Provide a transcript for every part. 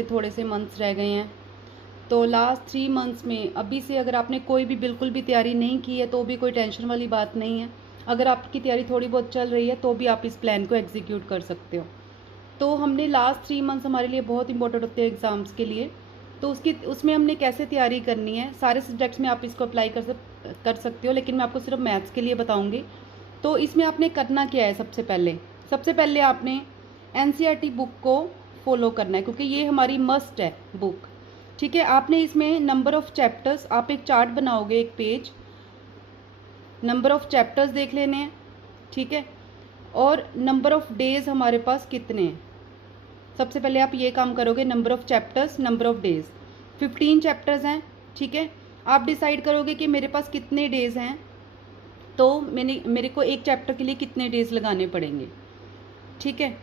हफ्ते थोड़े से मंथ्स रह गए हैं। तो लास्ट 3 मंथ्स में अभी से अगर आपने कोई भी बिल्कुल भी तैयारी नहीं की है तो भी कोई टेंशन वाली बात नहीं है। अगर आपकी तैयारी थोड़ी बहुत चल रही है तो भी आप इस प्लान को एग्जीक्यूट कर सकते हो। तो हमने लास्ट 3 मंथ्स हमारे लिए बहुत इंपॉर्टेंट होते हैं एग्ज़ाम्स के लिए। तो उसमें हमने कैसे तैयारी करनी है, सारे सब्जेक्ट्स में आप इसको अप्लाई कर सकते हो, लेकिन मैं आपको सिर्फ मैथ्स के लिए बताऊंगी। तो इसमें आपने करना क्या है, सबसे पहले आपने एनसीईआरटी बुक को फॉलो करना है, क्योंकि ये हमारी मस्ट है बुक। ठीक है, आपने इसमें नंबर ऑफ़ चैप्टर्स, आप एक चार्ट बनाओगे, एक पेज, नंबर ऑफ़ चैप्टर्स देख लेने हैं। ठीक है, और नंबर ऑफ़ डेज़ हमारे पास कितने हैं, सबसे पहले आप ये काम करोगे। Number of chapters, number of days, 15 chapters हैं। ठीक है, आप डिसाइड करोगे कि मेरे पास कितने डेज़ हैं, तो मेरे को एक चैप्टर के लिए कितने डेज़ लगाने पड़ेंगे। ठीक है,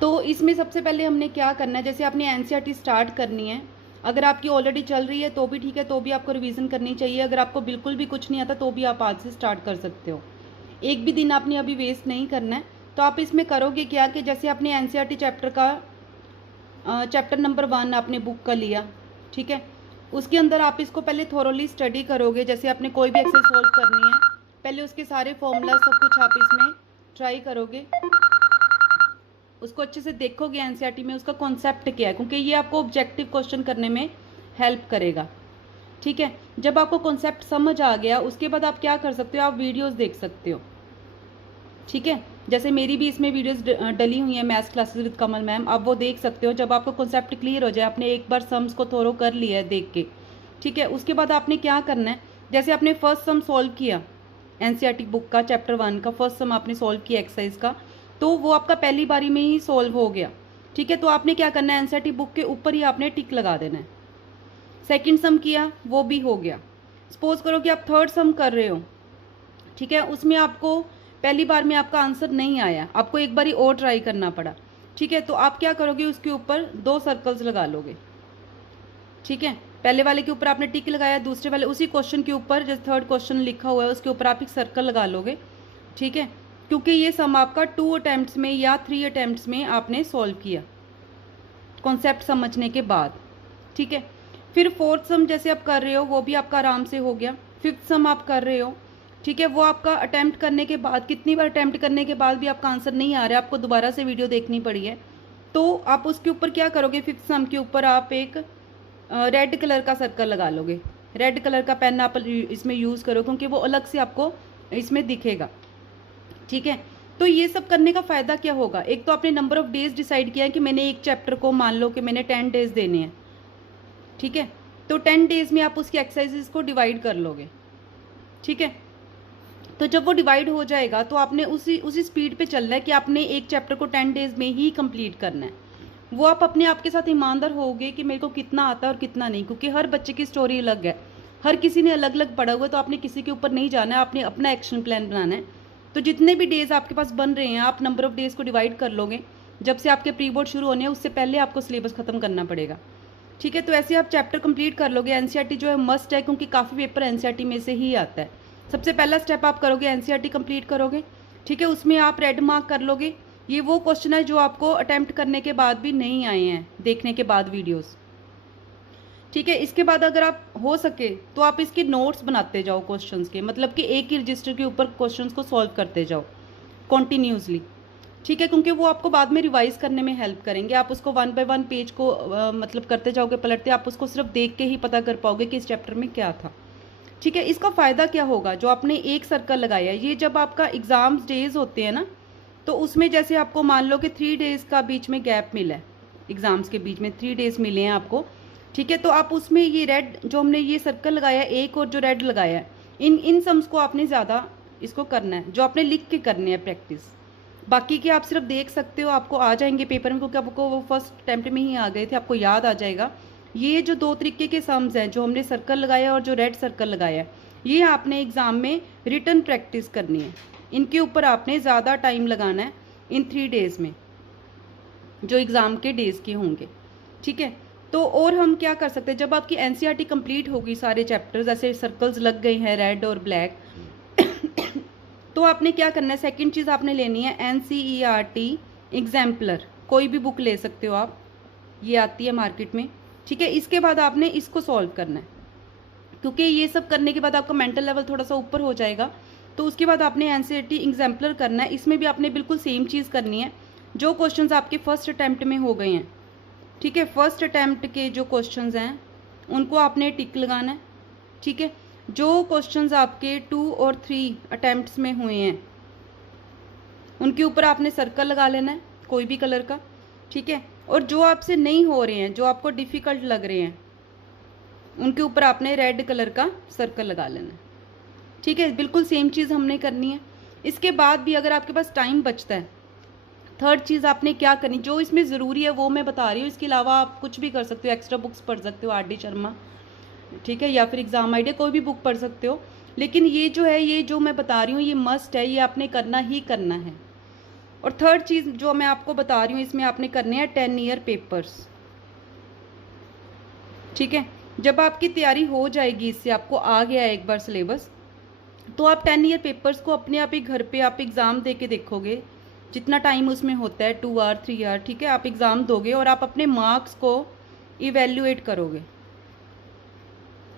तो इसमें सबसे पहले हमने क्या करना है, जैसे आपने एनसीईआरटी स्टार्ट करनी है। अगर आपकी ऑलरेडी चल रही है तो भी ठीक है, तो भी आपको रिवीजन करनी चाहिए। अगर आपको बिल्कुल भी कुछ नहीं आता तो भी आप आज से स्टार्ट कर सकते हो। एक भी दिन आपने अभी वेस्ट नहीं करना है। तो आप इसमें करोगे क्या कि जैसे आपने एनसीईआरटी चैप्टर नंबर 1 आपने बुक का लिया। ठीक है, उसके अंदर आप इसको पहले थोरोली स्टडी करोगे। जैसे आपने कोई भी एक्सरसाइज सॉल्व करनी है, पहले उसके सारे फॉर्मूला सब कुछ आप इसमें ट्राई करोगे, उसको अच्छे से देखोगे एनसीईआरटी में उसका कॉन्सेप्ट क्या है, क्योंकि ये आपको ऑब्जेक्टिव क्वेश्चन करने में हेल्प करेगा। ठीक है, जब आपको कॉन्सेप्ट समझ आ गया उसके बाद आप क्या कर सकते हो, आप वीडियोस देख सकते हो। ठीक है, जैसे मेरी भी इसमें वीडियोस डली हुई है, maths classes with Kamal ma'am, आप वो देख सकते हो। जब आपको कॉन्सेप्ट क्लियर हो जाए, आपने एक बार सम्स को थोरो कर लिया है देख के, ठीक है, उसके बाद आपने क्या करना है, जैसे आपने फर्स्ट सम सॉल्व किया एनसीईआरटी बुक का, चैप्टर 1 का फर्स्ट सम आपने सॉल्व किया एक्सरसाइज का, तो वो आपका पहली बारी में ही सॉल्व हो गया। ठीक है, तो आपने क्या करना है, एनसीईआरटी बुक के ऊपर ही आपने टिक लगा देना है। सेकंड सम किया, वो भी हो गया। सपोज करो कि आप थर्ड सम कर रहे हो, ठीक है, उसमें आपको पहली बार में आपका आंसर नहीं आया, आपको एक बारी और ट्राई करना पड़ा। ठीक है, तो आप क्या करोगे, उसके ऊपर 2 सर्कल्स लगा लोगे। ठीक है, पहले वाले के ऊपर आपने टिक लगाया, दूसरे वाले उसी क्वेश्चन के ऊपर जो थर्ड क्वेश्चन लिखा हुआ है उसके ऊपर आप एक सर्कल लगा लोगे। ठीक है, क्योंकि ये सम आपका 2 अटेम्प्ट्स में या 3 अटेम्प्ट्स में आपने सॉल्व किया कॉन्सेप्ट समझने के बाद। ठीक है, फिर फोर्थ सम जैसे आप कर रहे हो वो भी आपका आराम से हो गया। फिफ्थ सम आप कर रहे हो, ठीक है, वो आपका अटेम्प्ट करने के बाद, कितनी बार अटेम्प्ट करने के बाद भी आपका आंसर नहीं आ रहा है, आपको दोबारा से वीडियो देखनी पड़ी है, तो आप उसके ऊपर क्या करोगे, फिफ्थ सम के ऊपर आप एक रेड कलर का सर्कल लगा लोगे। रेड कलर का पेन आप इसमें यूज़ करो, क्योंकि वो अलग से आपको इसमें दिखेगा। ठीक है, तो ये सब करने का फ़ायदा क्या होगा, एक तो आपने नंबर ऑफ डेज डिसाइड किया है कि मैंने एक चैप्टर को, मान लो कि मैंने 10 डेज देने हैं। ठीक है, तो 10 डेज में आप उसकी एक्सरसाइजेस को डिवाइड कर लोगे। ठीक है, तो जब वो डिवाइड हो जाएगा तो आपने उसी स्पीड पे चलना है कि आपने एक चैप्टर को 10 डेज में ही कंप्लीट करना है। वो आप अपने आप के साथ ईमानदार होगे कि मेरे को कितना आता है और कितना नहीं, क्योंकि हर बच्चे की स्टोरी अलग है, हर किसी ने अलग अलग पढ़ा हुआ है, तो आपने किसी के ऊपर नहीं जाना है, आपने अपना एक्शन प्लान बनाना है। तो जितने भी डेज आपके पास बन रहे हैं, आप नंबर ऑफ डेज को डिवाइड कर लोगे। जब से आपके प्री बोर्ड शुरू होने हैं उससे पहले आपको सिलेबस खत्म करना पड़ेगा। ठीक है, तो ऐसे आप चैप्टर कंप्लीट कर लोगे। एनसीईआरटी जो है मस्ट है, क्योंकि काफ़ी पेपर एनसीईआरटी में से ही आता है। सबसे पहला स्टेप आप करोगे, एनसीईआरटी कंप्लीट करोगे। ठीक है, उसमें आप रेड मार्क कर लोगे। ये वो क्वेश्चन है जो आपको अटेम्प्ट करने के बाद भी नहीं आए हैं, देखने के बाद वीडियोस। ठीक है, इसके बाद अगर आप हो सके तो आप इसके नोट्स बनाते जाओ क्वेश्चंस के, मतलब कि एक ही रजिस्टर के ऊपर क्वेश्चंस को सॉल्व करते जाओ कॉन्टिन्यूसली। ठीक है, क्योंकि वो आपको बाद में रिवाइज करने में हेल्प करेंगे। आप उसको 1 बाय 1 पेज को मतलब करते जाओगे, पलटते, आप उसको सिर्फ देख के ही पता कर पाओगे कि इस चैप्टर में क्या था। ठीक है, इसका फ़ायदा क्या होगा, जो आपने एक सर्कल लगाया है, ये जब आपका एग्ज़ाम्स डेज होते हैं ना, तो उसमें जैसे आपको मान लो कि 3 डेज़ का बीच में गैप मिला है, एग्ज़ाम्स के बीच में 3 डेज़ मिले हैं आपको। ठीक है, तो आप उसमें ये रेड जो हमने ये सर्कल लगाया है एक, और जो रेड लगाया है, इन सम्स को आपने ज़्यादा इसको करना है, जो आपने लिख के करने हैं प्रैक्टिस। बाकी के आप सिर्फ देख सकते हो, आपको आ जाएंगे पेपर में, क्योंकि आपको वो फर्स्ट अटेम्प्ट में ही आ गए थे, आपको याद आ जाएगा। ये जो 2 तरीके के सम्स हैं, जो हमने सर्कल लगाया और जो रेड सर्कल लगाया है, ये आपने एग्ज़ाम में रिटन प्रैक्टिस करनी है। इनके ऊपर आपने ज़्यादा टाइम लगाना है इन 3 डेज़ में, जो एग्ज़ाम के डेज़ के होंगे। ठीक है, तो और हम क्या कर सकते हैं, जब आपकी एनसीईआरटी कंप्लीट होगी, सारे चैप्टर्स ऐसे सर्कल्स लग गए हैं रेड और ब्लैक, तो आपने क्या करना है, सेकंड चीज़ आपने लेनी है एनसीईआरटी एग्जाम्पलर कोई भी बुक ले सकते हो आप, ये आती है मार्केट में, ठीक है। इसके बाद आपने इसको सॉल्व करना है, क्योंकि ये सब करने के बाद आपका मेंटल लेवल थोड़ा सा ऊपर हो जाएगा। तो उसके बाद आपने एनसीईआरटी एग्जाम्पलर करना है। इसमें भी आपने बिल्कुल सेम चीज़ करनी है, जो क्वेश्चंस आपके फर्स्ट अटैम्प्ट में हो गए हैं, ठीक है, फर्स्ट अटैम्प्ट के जो क्वेश्चंस हैं उनको आपने टिक लगाना है, ठीक है। जो क्वेश्चंस आपके 2 और 3 अटैम्प्ट्स में हुए हैं उनके ऊपर आपने सर्कल लगा लेना है कोई भी कलर का, ठीक है। और जो आपसे नहीं हो रहे हैं, जो आपको डिफ़िकल्ट लग रहे हैं, उनके ऊपर आपने रेड कलर का सर्कल लगा लेना है, ठीक है। बिल्कुल सेम चीज़ हमने करनी है। इसके बाद भी अगर आपके पास टाइम बचता है, थर्ड चीज़ आपने क्या करनी, जो इसमें ज़रूरी है वो मैं बता रही हूँ, इसके अलावा आप कुछ भी कर सकते हो, एक्स्ट्रा बुक्स पढ़ सकते हो, RD शर्मा, ठीक है, या फिर एग्ज़ाम आइडिया, कोई भी बुक पढ़ सकते हो। लेकिन ये जो है, ये जो मैं बता रही हूँ ये मस्ट है, ये आपने करना ही करना है। और थर्ड चीज़ जो मैं आपको बता रही हूँ, इसमें आपने करने हैं 10 ईयर पेपर्स, ठीक है। जब आपकी तैयारी हो जाएगी, इससे आपको आ गया है एक बार सिलेबस, तो आप 10 ईयर पेपर्स को अपने आप ही घर पे आप एग्ज़ाम दे के देखोगे, जितना टाइम उसमें होता है 2 आवर 3 आवर, ठीक है। आप एग्ज़ाम दोगे और आप अपने मार्क्स को इवेल्युएट करोगे,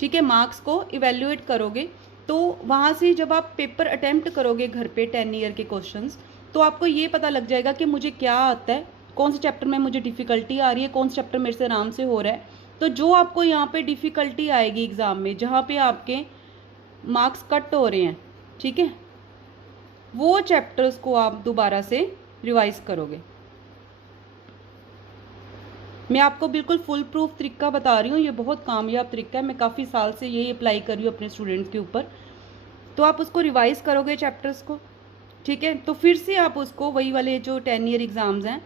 ठीक है, मार्क्स को इवेल्युएट करोगे। तो वहाँ से जब आप पेपर अटैम्प्ट करोगे घर पे 10 ईयर के क्वेश्चंस, तो आपको ये पता लग जाएगा कि मुझे क्या आता है, कौन से चैप्टर में मुझे डिफ़िकल्टी आ रही है, कौन से चैप्टर मेरे से आराम से हो रहा है। तो जो आपको यहाँ पे डिफ़िकल्टी आएगी एग्ज़ाम में, जहाँ पे आपके मार्क्स कट हो रहे हैं, ठीक है, वो चैप्टर्स को आप दोबारा से रिवाइज करोगे। मैं आपको बिल्कुल फुल प्रूफ तरीका बता रही हूँ, ये बहुत कामयाब तरीका है, मैं काफ़ी साल से यही अप्लाई कर रही हूँ अपने स्टूडेंट्स के ऊपर। तो आप उसको रिवाइज करोगे चैप्टर्स को, ठीक है। तो फिर से आप उसको वही वाले जो 10 ईयर एग्ज़ाम्स हैं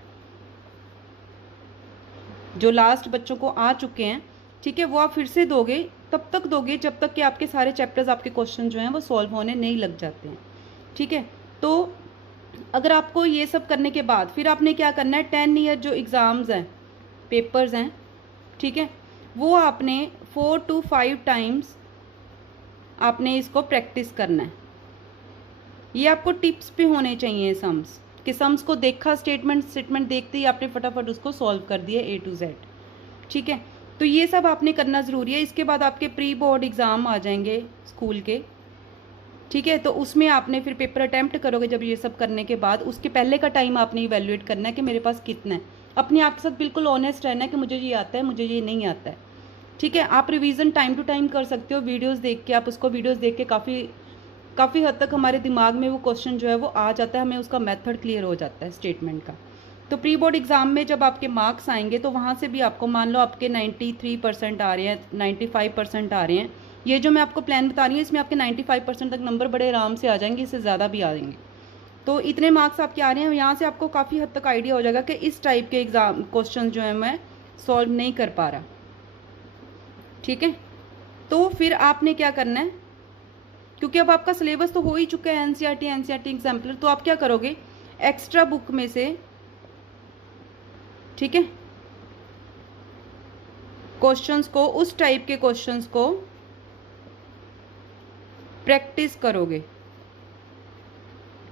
जो लास्ट बच्चों को आ चुके हैं, ठीक है, वो आप फिर से दोगे, तब तक दोगे जब तक कि आपके सारे चैप्टर्स, आपके क्वेश्चन जो हैं वो सॉल्व होने नहीं लग जाते हैं, ठीक है। तो अगर आपको ये सब करने के बाद फिर आपने क्या करना है, 10 ईयर जो एग्ज़ाम्स हैं, पेपर्स हैं, ठीक है, वो आपने 4 to 5 टाइम्स आपने इसको प्रैक्टिस करना है। ये आपको टिप्स पे होने चाहिए सम्स, कि सम्स को देखा, स्टेटमेंट देखते ही आपने फटाफट उसको सॉल्व कर दिया A to Z, ठीक है। तो ये सब आपने करना ज़रूरी है। इसके बाद आपके प्री बोर्ड एग्ज़ाम आ जाएंगे स्कूल के, ठीक है। तो उसमें आपने फिर पेपर अटैम्प्ट करोगे जब ये सब करने के बाद, उसके पहले का टाइम आपने इवैल्यूएट करना है कि मेरे पास कितना है। अपने आप के साथ बिल्कुल ऑनेस्ट रहना है कि मुझे ये आता है, मुझे ये नहीं आता है, ठीक है। आप रिवीजन टाइम टू टाइम कर सकते हो, वीडियोस देख के, आप उसको वीडियोस देख के काफ़ी हद तक हमारे दिमाग में वो क्वेश्चन जो है वो आ जाता है, हमें उसका मेथड क्लियर हो जाता है स्टेटमेंट का। तो प्री बोर्ड एग्ज़ाम में जब आपके मार्क्स आएंगे, तो वहाँ से भी आपको, मान लो आपके 93% आ रहे हैं, 95% आ रहे हैं, ये जो मैं आपको प्लान बता रही हूँ इसमें आपके 95% तक नंबर बड़े आराम से आ जाएंगे, इससे ज़्यादा भी आ जाएंगे। तो इतने मार्क्स आपके आ रहे हैं, यहाँ से आपको काफ़ी हद तक आइडिया हो जाएगा कि इस टाइप के एग्ज़ाम क्वेश्चन जो है मैं सॉल्व नहीं कर पा रहा, ठीक है। तो फिर आपने क्या करना है, क्योंकि अब आपका सिलेबस तो हो ही चुका है एनसीईआरटी एग्जाम्पलर, तो आप क्या करोगे, एक्स्ट्रा बुक में से, ठीक है, क्वेश्चंस को, उस टाइप के क्वेश्चंस को प्रैक्टिस करोगे,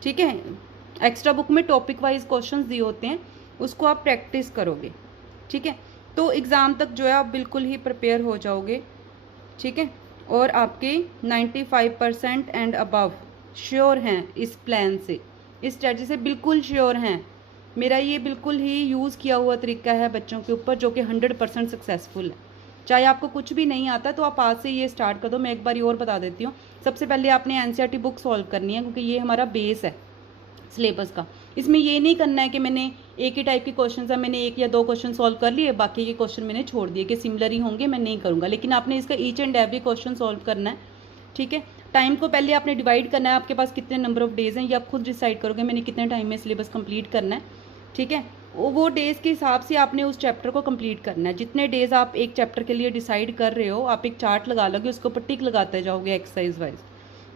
ठीक है। एक्स्ट्रा बुक में टॉपिक वाइज क्वेश्चंस दिए होते हैं, उसको आप प्रैक्टिस करोगे, ठीक है। तो एग्ज़ाम तक जो है आप बिल्कुल ही प्रिपेयर हो जाओगे, ठीक है। और आपके 95% एंड अबव श्योर हैं इस प्लान से, इस स्ट्रेटजी से बिल्कुल श्योर हैं। मेरा ये बिल्कुल ही यूज़ किया हुआ तरीका है बच्चों के ऊपर, जो कि 100% सक्सेसफुल है। चाहे आपको कुछ भी नहीं आता तो आप आज से ये स्टार्ट कर दो। मैं एक बार और बता देती हूँ, सबसे पहले आपने एनसीईआरटी बुक सॉल्व करनी है, क्योंकि ये हमारा बेस है सिलेबस का। इसमें ये नहीं करना है कि मैंने एक ही टाइप के क्वेश्चन है, मैंने 1 या 2 क्वेश्चन सॉल्व कर लिए, बाकी के क्वेश्चन मैंने छोड़ दिए कि सिमिलर ही होंगे, मैं नहीं करूँगा। लेकिन आपने इसका each and every question solve करना है, ठीक है। टाइम को पहले आपने डिवाइड करना है, आपके पास कितने नंबर ऑफ डेज़ हैं ये आप खुद डिसाइड करोगे, मैंने कितने टाइम में सिलेबस कंप्लीट करना है, ठीक है। वो डेज़ के हिसाब से आपने उस चैप्टर को कंप्लीट करना है। जितने डेज़ आप एक चैप्टर के लिए डिसाइड कर रहे हो, आप एक चार्ट लगा लोगे, उसके ऊपर टिक लगाते जाओगे एक्सरसाइज वाइज,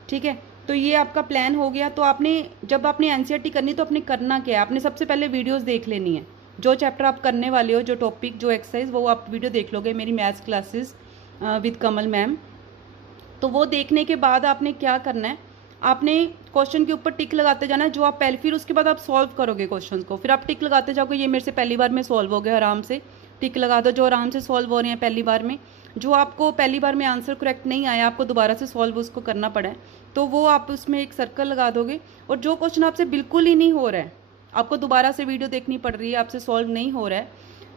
ठीक है। तो ये आपका प्लान हो गया। तो आपने जब आपने एनसीईआरटी करनी तो आपने करना क्या है, आपने सबसे पहले वीडियोस देख लेनी है। जो चैप्टर आप करने वाले हो, जो टॉपिक, जो एक्सरसाइज, वो आप वीडियो देख लोगे, मेरी maths classes with Kamal ma'am. तो वो देखने के बाद आपने क्या करना है, आपने क्वेश्चन के ऊपर टिक लगाते जाना है जो आप पहले, फिर उसके बाद आप सॉल्व करोगे क्वेश्चन को, फिर आप टिक लगाते जाओगे, ये मेरे से पहली बार में सॉल्व हो गया, आराम से टिक लगा दो जो आराम से सॉल्व हो रहे हैं पहली बार में। जो आपको पहली बार में आंसर करेक्ट नहीं आया, आपको दोबारा से सॉल्व उसको करना पड़ा है, तो वो आप उसमें एक सर्कल लगा दोगे। और जो क्वेश्चन आपसे बिल्कुल ही नहीं हो रहा है, आपको दोबारा से वीडियो देखनी पड़ रही है, आपसे सॉल्व नहीं हो रहा है,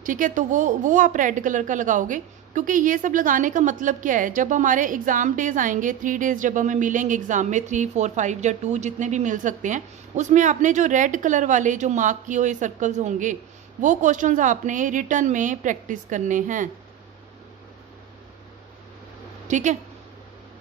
ठीक है, तो वो आप रेड कलर का लगाओगे। क्योंकि ये सब लगाने का मतलब क्या है, जब हमारे एग्ज़ाम डेज आएंगे, 3 डेज जब हमें मिलेंगे एग्ज़ाम में, 3, 4, 5 या 2 जितने भी मिल सकते हैं, उसमें आपने जो रेड कलर वाले जो मार्क किए हुए सर्कल्स होंगे, वो क्वेश्चंस आपने रिटर्न में प्रैक्टिस करने हैं। ठीक है,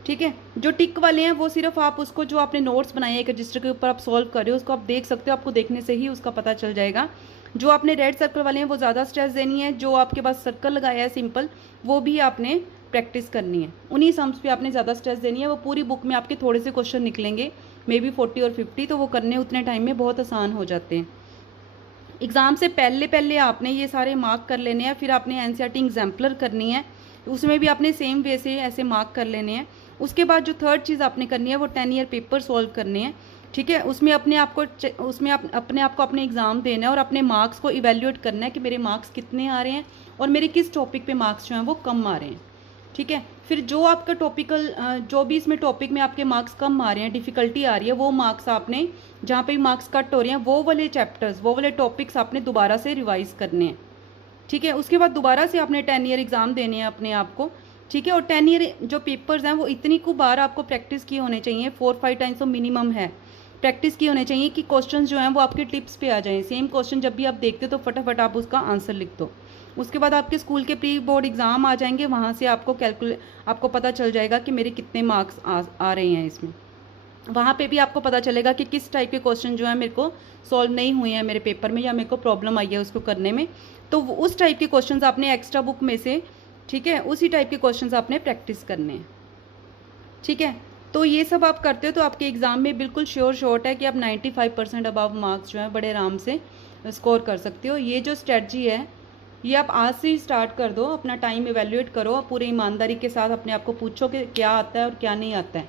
ठीक है। जो टिक वाले हैं वो सिर्फ आप उसको, जो आपने नोट्स बनाए हैं रजिस्टर के ऊपर आप सॉल्व कर रहे हो, उसको आप देख सकते हो, आपको देखने से ही उसका पता चल जाएगा। जो आपने रेड सर्कल वाले हैं वो ज़्यादा स्ट्रेस देनी है, जो आपके पास सर्कल लगाया है सिंपल, वो भी आपने प्रैक्टिस करनी है। उन्हीं सम्स पे आपने ज़्यादा स्ट्रेस देनी है। वो पूरी बुक में आपके थोड़े से क्वेश्चन निकलेंगे, मे बी 40 और 50, तो वो करने उतने टाइम में बहुत आसान हो जाते हैं। एग्ज़ाम से पहले पहले आपने ये सारे मार्क कर लेने हैं, फिर आपने एनसीईआरटी एग्जाम्पलर करनी है, उसमें भी आपने सेम वे से ऐसे मार्क कर लेने हैं। उसके बाद जो थर्ड चीज़ आपने करनी है वो 10 ईयर पेपर सॉल्व करने हैं। ठीक है, उसमें अपने आप को अपने एग्ज़ाम देना है और अपने मार्क्स को इवेल्यूएट करना है कि मेरे मार्क्स कितने आ रहे हैं और मेरे किस टॉपिक पे मार्क्स जो हैं वो कम आ रहे हैं। ठीक है, फिर जो आपका टॉपिकल जो भी इसमें टॉपिक में आपके मार्क्स कम आ रहे हैं, डिफ़िकल्टी आ रही है, वो मार्क्स आपने, जहाँ पे भी मार्क्स कट हो रहे हैं, वो वाले चैप्टर्स, वो वाले टॉपिक्स आपने दोबारा से रिवाइज़ करने हैं। ठीक है, उसके बाद दोबारा से आपने 10 ईयर एग्ज़ाम देने हैं अपने आप को। ठीक है, और 10 ईयर जो पेपर्स हैं वो इतनी को बार आपको प्रैक्टिस किए होने चाहिए, 4-5 टाइम्स तो मिनिमम है, प्रैक्टिस किए होने चाहिए कि क्वेश्चन जो हैं वो आपके टिप्स पे आ जाएं। सेम क्वेश्चन जब भी आप देखते हो तो फटाफट आप उसका आंसर लिख दो। उसके बाद आपके स्कूल के प्री बोर्ड एग्ज़ाम आ जाएंगे, वहाँ से आपको पता चल जाएगा कि मेरे कितने मार्क्स आ रहे हैं इसमें। वहाँ पे भी आपको पता चलेगा कि किस टाइप के क्वेश्चन जो है मेरे को सॉल्व नहीं हुए हैं मेरे पेपर में, या मेरे को प्रॉब्लम आई है उसको करने में, तो उस टाइप के क्वेश्चंस आपने एक्स्ट्रा बुक में से, ठीक है, उसी टाइप के क्वेश्चंस आपने प्रैक्टिस करने हैं। ठीक है, तो ये सब आप करते हो तो आपके एग्ज़ाम में बिल्कुल श्योर शॉट है कि आप 95% अबव मार्क्स जो है बड़े आराम से स्कोर कर सकते हो। ये जो स्ट्रेटजी है ये आप आज से ही स्टार्ट कर दो, अपना टाइम इवेल्यूएट करो, पूरी ईमानदारी के साथ अपने आप को पूछो कि क्या आता है और क्या नहीं आता है।